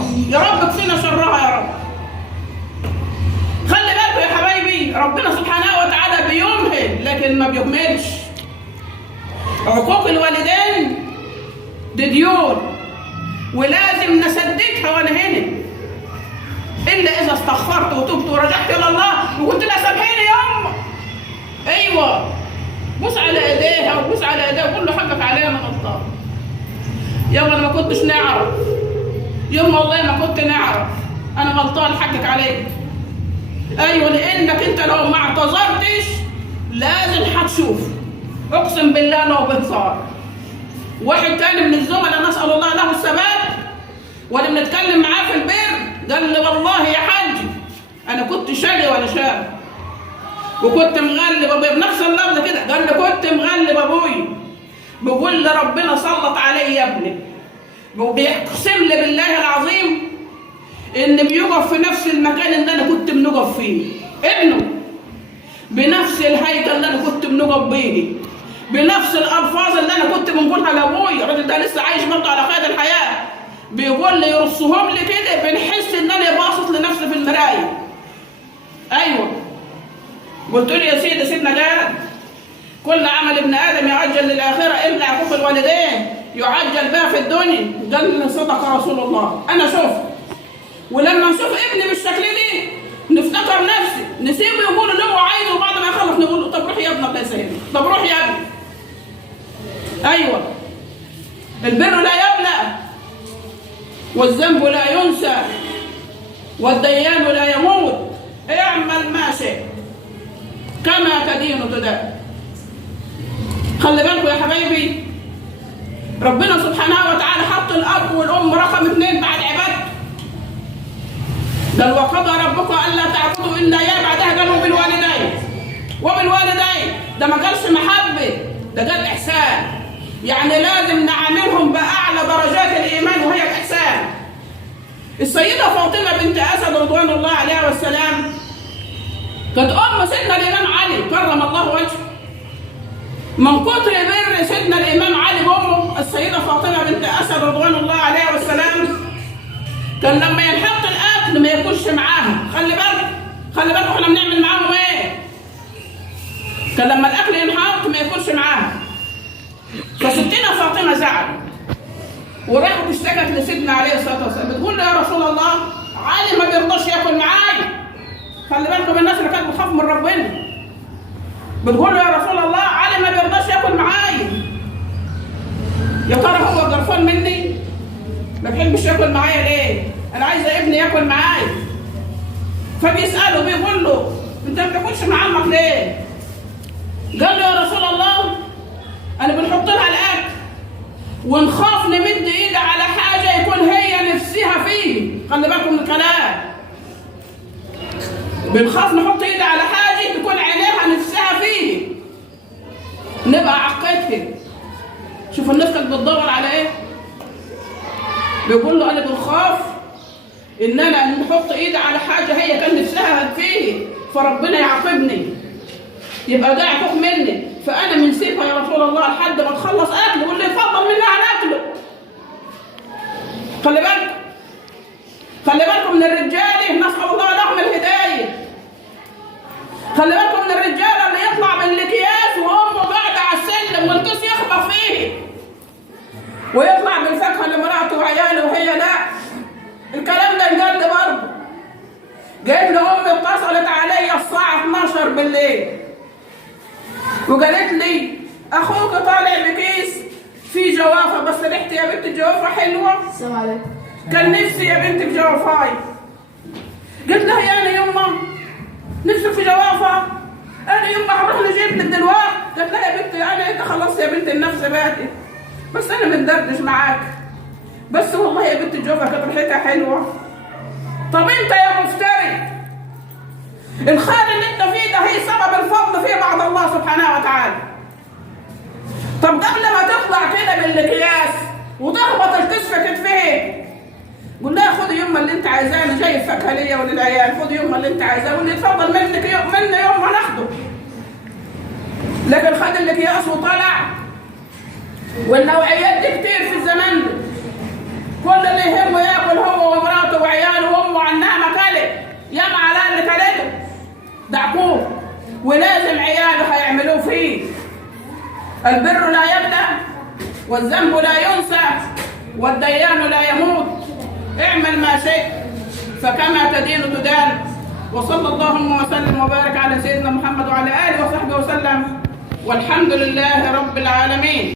شرها، يا رب اكفينا شرها يا رب. خلي بالكم يا حبايبي، ربنا سبحانه وتعالى بيمهل لكن ما بيهملش. عقوق الوالدين دي ديون ولازم نسددها وانا هنا، الا اذا استغفرت وتبت ورجعت الى الله وقلت لها سامحيني يما. ايوه، بوس على ايديها وبوس على ايديها وقول له حقك عليا انا غلطان. يما انا ما كنتش نعرف، يما والله ما كنت نعرف، انا غلطان حقك عليك. ايوه، لانك انت لو ما اعتذرتش لازم هتشوف، اقسم بالله لو بهزار. واحد تاني من الزملاء نسال الله له الثبات وانا بنتكلم معاه في البر قال لي والله يا حاج انا كنت شقي ولا شاب وكنت مغلب ابوي، بنفس اللفظ كده قال لي كنت مغلب ابوي. بيقول لي ربنا سلط علي يا ابني، وبيقسم لي بالله العظيم ان بيقف في نفس المكان اللي انا كنت بنقف فيه، ابنه بنفس الهيكل اللي انا كنت بنقف بيه، بنفس الالفاظ اللي انا كنت بنقولها لابوي. الراجل ده لسه عايش برضه على قيد الحياه، بيقول لي يرصهم لي كده بنحس ان انا باصص لنفسي في المرايه. ايوه، قلت له يا سيدي سيدنا جاد، كل عمل ابن ادم يعجل للاخره الا عقوق الوالدين يعجل بها في الدنيا. قال لي صدق رسول الله. انا شفت، ولما نشوف ابني بالشكل دي نفتكر نفسي نسيبه يقول اللي هو عايزه، وبعد ما يخلص نقول له طب روح يا ابني الله يسهلك، طب روح يا ابني. ايوه، البر لا يبلى والذنب لا ينسى والديان لا يموت، اعمل ما شئت كما تدين تدان. خلي بالكم يا حبايبي، ربنا سبحانه وتعالى حط الاب والام رقم 2 بعد عبادته. قال وقضى ربك الا تعبدوا الا اياه، بعدها قالوا وبالوالدين. ده ما قالش محبه، ده قال احسان، يعني لازم نعاملهم باعلى درجات الايمان وهي الاحسان. السيده فاطمه بنت اسد رضوان الله عليها والسلام كانت ام سيدنا الامام علي كرم الله وجهه. من كتر بر سيدنا الامام علي بامه السيده فاطمه بنت اسد رضوان الله عليها والسلام كان لما ينحط الاكل ما ياكلش معاها. خلي بالكم احنا بنعمل معاهم ايه؟ كان لما الاكل ينحط ما ياكلش معاها. فستنا فاطمه زعلت وراحت اشتكت لسيدنا عليه الصلاه والسلام، بتقول له يا رسول الله علي ما بيرضاش ياكل معايا. خلي بالكم الناس اللي كانت بتخاف من ربنا، بتقول له يا رسول الله علي ما بيرضاش ياكل معايا، يا ترى هو قرفان مني؟ ما بيحبش ياكل معايا ليه؟ انا عايزه ابني ياكل معايا. فبيساله بيقول له انت ما بتاكلش مع عمك ليه؟ قال له يا رسول الله انا بنحط لها الاكل ونخاف نمد ايدي على حاجه يكون هي نفسها فيه. خلي بالكم من الكلام، بنخاف نحط ايدي على حاجه تكون عينيها نفسها فيه نبقى عقدتها. شوف الناس كانت بتدور على ايه؟ بيقول له انا بنخاف ان انا نحط ايدي على حاجه هي كان نفسها فيه فربنا يعاقبني، يبقى ده عقوق مني، فانا منسيبها يا رسول الله لحد ما تخلص اكل. يقول لي اتفضل مني عن اكله. خلي بالكم من الرجاله، نسال الله لهم الهدايه. خلي بالكم من الرجاله اللي يطلع بالاكياس وامه قاعده على السلم والكيس يخبط فيه ويطلع بالفاكهه لمراته وعياله وهي لا. الكلام ده انقال لي برضه. جايب لي امي اتصلت عليا الساعه 12 بالليل وقالت لي اخوك طالع بكيس فيه جوافه، بس ريحتي يا بنت الجوافه حلوه. السلام عليكم. كان نفسي يا بنت في جوافاي. قلت لها يا انا يما نفسك في جوافه؟ انا يما هروح نجيب لك دلوقتي. قالت لها يا بنتي انا انت خلصت يا بنت النفس باتت، بس انا بندردش معاك، بس والله يا بنت الجوافه كانت ريحتها حلوه. طب انت يا مفتري، الخير اللي انت فيه ده هي سبب الفضل فيه بعد الله سبحانه وتعالى. طب قبل ما تطلع كده بالاكياس وتخبط الكيس في كتفيك قول لها خدي يوم اللي انت عايزاه، انا جايب فاكهه ليا وللعيال، خدي يوم اللي انت عايزاه واللي يتفضل منك يوم ما ناخده. لكن خد الاكياس وطلع، والنوعيات دي كتير في الزمان ده. كل اللي يهمه ياكل هو ولازم عياله هيعملوه فيه. البر لا يبلى والذنب لا ينسى والديان لا يموت. اعمل ما شئت فكما تدين تدان. وصلى اللهم وسلم وبارك على سيدنا محمد وعلى آله وصحبه وسلم، والحمد لله رب العالمين.